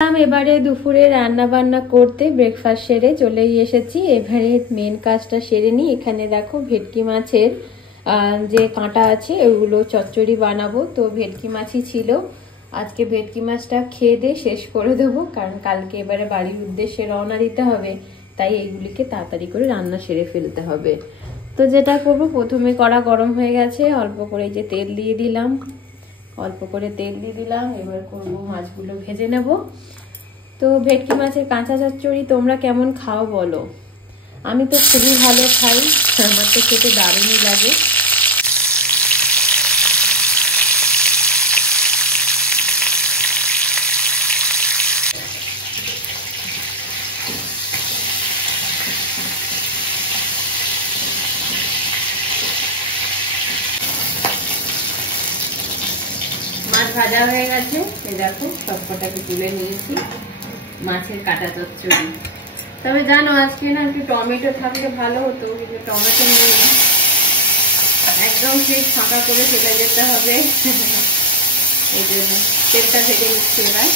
এবারে দুপুরে রান্না বান্না করতে ব্রেকফাস্ট সেরে চলেই এসেছি। এবারে মেন কাজটা সেরে নিই। এখানে দেখো ভেটকি মাছের যে কাঁটা আছে ওগুলো চচ্চড়ি বানাবো। তো ভেটকি মাছই ছিল, আজকে ভেটকি মাছটা খেয়ে দিয়ে শেষ করে দেবো, কারণ কালকে এবারে বাড়ির উদ্দেশ্যে রওনা দিতে হবে, তাই এইগুলিকে তাড়াতাড়ি করে রান্না সেরে ফেলতে হবে। তো যেটা করবো, প্রথমে কড়া গরম হয়ে গেছে, অল্প করে যে তেল দিয়ে দিলাম, এবার করব মাছগুলো ভেজে নেব। তো ভেটকি মাছের কাঁচা চচ্চড়ি তোমরা কেমন খাও বলো? আমি তো খুবই ভালো খাই, আমার তো খেতে দারুণই লাগে। মাছ ভাজা হয়ে গেছে, এই দেখো সবকটাকে তুলে নিয়েছি। মাছের কাঁটা চচ্চড়ি, তবে জানো আজকে না একটু টমেটো থাকলে ভালো হতো, কিন্তু টমেটো নেই, একদম সেই ফাঁকা করে ফেলে যেতে হবে। এই জন্য তেলটা ভেজে নিচ্ছি। এবার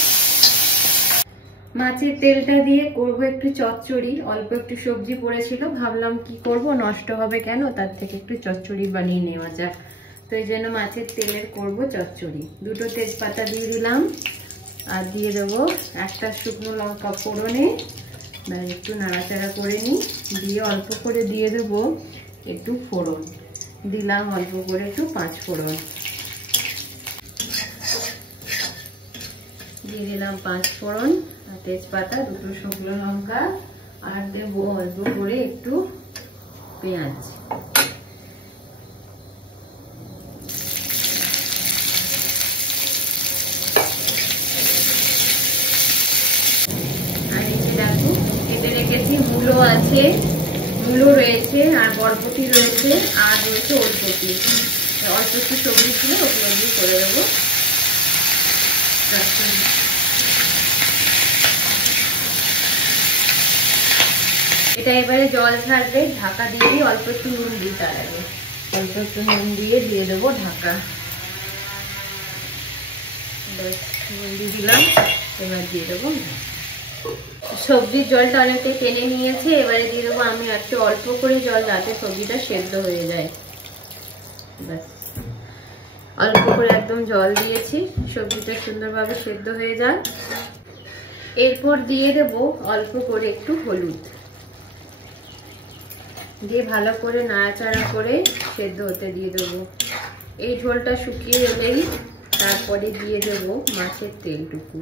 মাছের তেলটা দিয়ে করব একটু চচ্চড়ি। অল্প একটু সবজি পড়েছিল, ভাবলাম কি করব, নষ্ট হবে কেন, তার থেকে একটু চচ্চড়ি বানিয়ে নেওয়া যাক। তো এই জন্য মাছের তেলের করব চচ্চড়ি। দুটো তেজপাতা দিয়ে দিলাম, আর দিয়ে দেবো একটা শুকনো লঙ্কা ফোড়নে, একটু নাড়াচাড়া করে নিই, দিয়ে অল্প করে দিয়ে দেবো একটু ফোড়ন, দিলাম অল্প করে একটু 5 ফোড়ন, দিয়ে দিলাম 5 ফোড়ন আর তেজপাতা, দুটো শুকনো লঙ্কা, আর দেবো অল্প করে একটু পেঁয়াজ। মূলো আছে, মূলো রয়েছে, আর বরবটি রয়েছে, আর রয়েছে ওলকপি। অল্প একটু সবজি ছিল, ওগুলো দিয়ে করে দেবো। এটা এবারে জল ছাড়বে, ঢাকা দিয়ে দিই, অল্প একটু নুন দিই, তার আগে অল্প একটু নুন দিয়ে দেবো ঢাকা। নুন দিয়ে দিলাম, এবার দিয়ে দেবো। সবজির জলটা অনেকটাই টেনে নিয়েছে, এবারে দিয়ে দেবো আমি একটু অল্প করে জল, যাতে সবজিটা সেদ্ধ হয়ে যায়। ব্যাস অল্প করে একদম জল দিয়েছি, সবজিটা সুন্দরভাবে সেদ্ধ হয়ে যায়। এরপর দিয়ে দেবো অল্প করে একটু হলুদ দিয়ে ভালো করে নাড়াচাড়া করে সেদ্ধ হতে দিয়ে দেবো। এই ঝোলটা শুকিয়ে এলেই তারপরে দিয়ে দেবো মাছের তেলটুকু,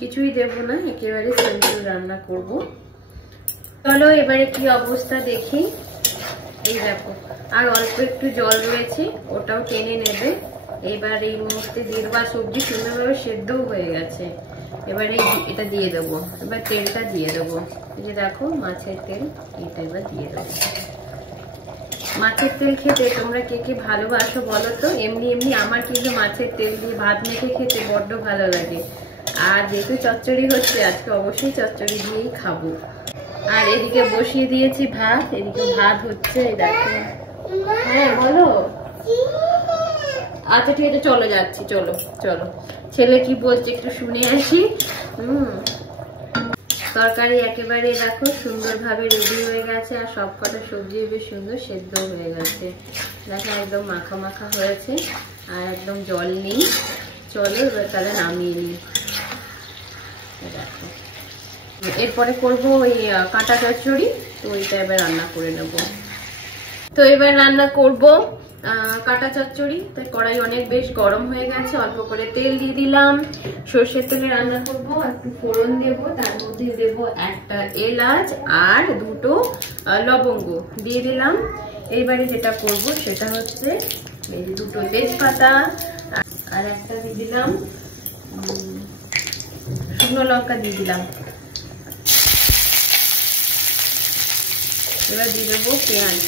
কিছুই দেব না, একেবারে সিম্পল রান্না করব। চলো এবারে কি অবস্থা দেখি। এই দেখো আর অল্প একটু জল রয়েছে, ওটাও টেনে নেবে। এবার এই মুহূর্তে দিয়ে দেবো, সবজি সুন্দরভাবে সেদ্ধও হয়ে গেছে। এবারে এটা দিয়ে দেবো, এবার তেলটা দিয়ে দেবো। এই যে দেখো মাছের তেল, এটা এবার দিয়ে দেবো। মাছের তেল খেতে তোমরা কে কে ভালোবাসো বলো তো? এমনি এমনি আমার কিন্তু মাছের তেল দিয়ে ভাত মেখে খেতে বড্ড ভালো লাগে। আর যেহেতু চচ্চড়ি হচ্ছে, আজকে অবশ্যই চচ্চড়ি দিয়েই খাবো। আর এদিকে বসিয়ে দিয়েছি ভাত, এদিকে ভাত হচ্ছে, দেখো। হ্যাঁ বলো। আচ্ছা ঠিক আছে, চলো যাচ্ছি, চলো চলো, ছেলে কি বলছে একটু শুনে আসি। তরকারি একেবারে দেখো সুন্দরভাবে রেডি হয়ে গেছে, আর সব কটা সবজি বেশ সুন্দর সেদ্ধ হয়ে গেছে। দেখো একদম মাখা মাখা হয়েছে, আর একদম জল নেই। চলো এবার তাহলে নামিয়ে নিই। দেখো এরপরে করবো ওই কাঁটা চচ্চড়ি, তো ওইটা এবার রান্না করে নেব। তো এবার রান্না করব কাঁটা চচ্চড়ি। তাই কড়াই অনেক বেশ গরম হয়ে গেছে, অল্প করে তেল দিয়ে দিলাম। সর্ষের তেলে রান্না করব, একটু ফোড়ন দেব, তার মধ্যে দেব একটা এলাচ আর দুটো লবঙ্গ দিয়ে দিলাম। এইবারে যেটা করব সেটা হচ্ছে এই দুটো তেজপাতা, আর একটা দিয়ে দিলাম শুকনো লঙ্কা দিয়ে দিলাম। এবার দিয়ে দেবো পেঁয়াজ,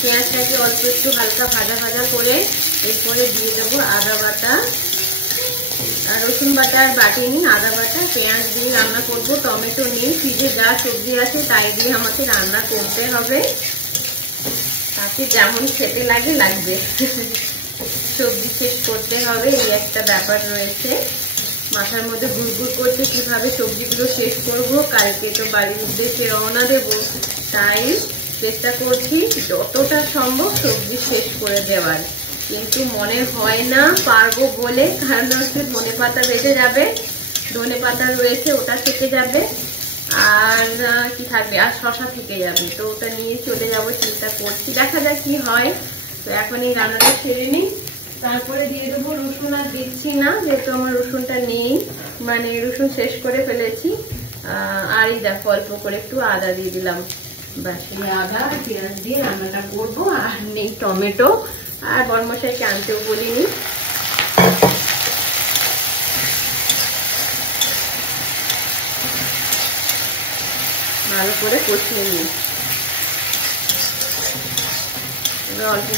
পেঁয়াজটাকে অল্প একটু হালকা ভাজা ভাজা করে এরপরে দিয়ে দেবো আদা বাটা আর রসুন বাটা। আর বাটিনি, আদা বাটা পেঁয়াজ দিয়ে রান্না করব। টমেটো নেই, ফ্রিজে যা সবজি আছে তাই দিয়ে আমাকে রান্না করতে হবে, তাতে যেমন খেতে লাগবে। সবজি শেষ করতে হবে, এই একটা ব্যাপার রয়েছে মাথার মধ্যে। ঘুরঘুর করতে কিভাবে সবজিগুলো শেষ করব। কালকে তো বাড়ির উদ্দেশ্যে রওনা দেব, তাই চেষ্টা করছি যতটা সম্ভব সবজি শেষ করে দেওয়ার, কিন্তু মনে হয় না পারবো বলে। কারণ হচ্ছে ধনে পাতা বেঁচে যাবে, ধনে পাতা রয়েছে ওটা থেকে যাবে, আর কি থাকবে, আর শশা থেকে যাবে, তো ওটা নিয়ে চলে যাব চিন্তা করছি, দেখা যাক কি হয়। তো এখন এই রান্নাটা ছেড়ে নিই, তারপরে দিয়ে দেবো রসুন। আর দিচ্ছি না যেহেতু আমার রসুনটা নেই, মানে রসুন শেষ করে ফেলেছি। আর এই দেখো অল্প করে একটু আদা দিয়ে দিলাম, বাস এই আদা পেঁয়াজ দিয়ে রান্নাটা করবো। আর নেই টমেটো, আর বড়মশাইকে আনতেও বলিনি। ভালো করে কষিয়ে নিই। এবার অল্প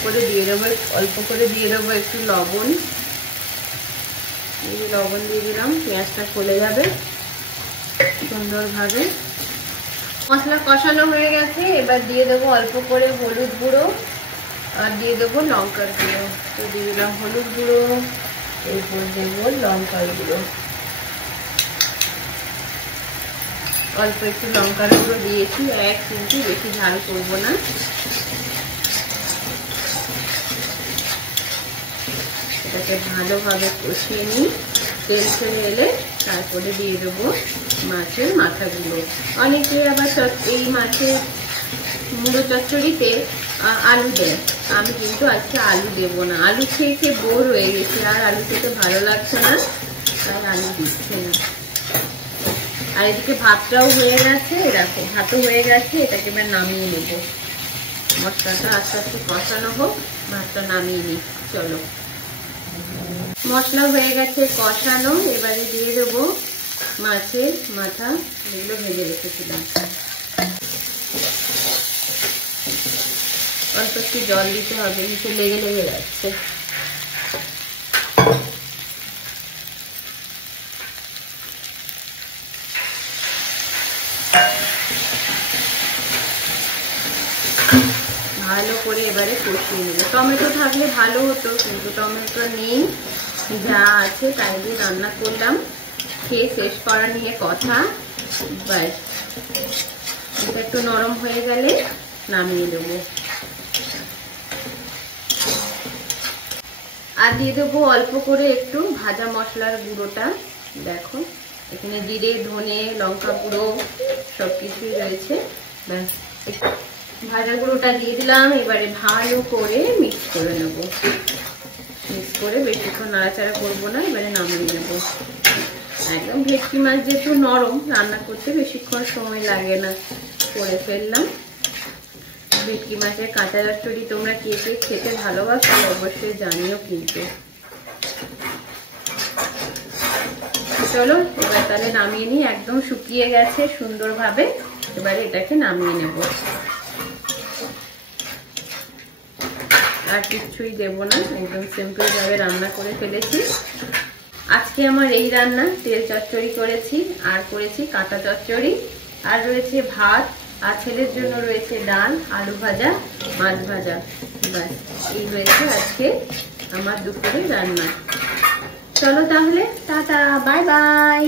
করে দিয়ে দেবো একটু লবণ। এই লবণ দিয়ে দিলাম, পেঁয়াজটা গলে যাবে সুন্দরভাবে। মশলা কষানো হয়ে গেছে, এবার দিয়ে দেবো অল্প করে হলুদ গুঁড়ো, আর দিয়ে দেবো লঙ্কার গুঁড়ো। তো দিয়ে দিলাম হলুদ গুঁড়ো, এরপর দেবো লঙ্কার গুঁড়ো। অল্প একটু লঙ্কার গুঁড়ো দিয়েছি, এক চিমটি, বেশি ঝাল করবো না। এটাকে ভালোভাবে কষিয়ে নিই, তেল ছেড়ে এলে তারপরে দিয়ে দেবো মাছের মাথাগুলো। অনেকে আবার এই মাছের মুড়ো চচ্চড়িতে আলু দেয়, আমি কিন্তু আজকে আলু দেবো না। আলু খেয়ে খেয়ে বোর হয়ে গেছে, আর আলু খেতে ভালো লাগছে না, তাই আলু দিচ্ছে না। আর এদিকে ভাতটাও হয়ে গেছে, দেখো ভাতও হয়ে গেছে, এটাকে এবার নামিয়ে নেব। মশলাটা আস্তে আস্তে কষানো হোক, ভাতটা নামিয়ে নিই। চলো, মশলা হয়ে গেছে কষানো, এবারে দিয়ে দেবো মাছের মাথা, এগুলো ভেজে রেখেছিলাম। অল্প একটু জল দিতে হবে, নিচে লেগে লেগে যাচ্ছে। ভালো করে এবারে কষিয়ে নেব। টমেটো থাকলে ভালো হতো, কিন্তু টমেটো নেই, যা আছে তাই দিয়ে রান্না করলাম। খেয়ে শেষ করা নিয়ে কথা, বাস এটা একটু নরম হয়ে গেলে নামিয়ে দেবো। আর দিয়ে দেবো অল্প করে একটু ভাজা মশলার গুঁড়োটা। দেখো এখানে জিরে, ধনে, লঙ্কা গুঁড়ো সবকিছুই রয়েছে। ব্যাস ভাজা গুঁড়োটা দিয়ে দিলাম, এবারে ভালো করে মিক্স করে নেব। মিক্স করে বেশিক্ষণ নাড়াচাড়া করবো না, এবারে নামিয়ে নেব। একদম ভেটকি মাছ যেহেতু নরম, রান্না করতে বেশিক্ষণ সময় লাগে না, করে ফেললাম। ভেটকি মাছের কাঁচা চচ্চড়ি তোমরা কে কে খেতে ভালোবাসো অবশ্যই জানিও কিন্তু। চলো এবার তাহলে নামিয়ে নিই, একদম শুকিয়ে গেছে সুন্দরভাবে, এবারে এটাকে নামিয়ে নেব। আর কিছুই দেবো না, একদম সিম্পল ভাবে রান্না করে ফেলেছি। আজকে আমার এই রান্না, তেল চচ্চড়ি করেছি, আর করেছি কাঁচা চচ্চড়ি, আর রয়েছে ভাত, আর ছেলের জন্য রয়েছে ডাল, আলু ভাজা, মাছ ভাজা। ব্যাস এই রয়েছে আজকে আমার দুপুরের রান্না। চলো তাহলে টাটা, বাই বাই।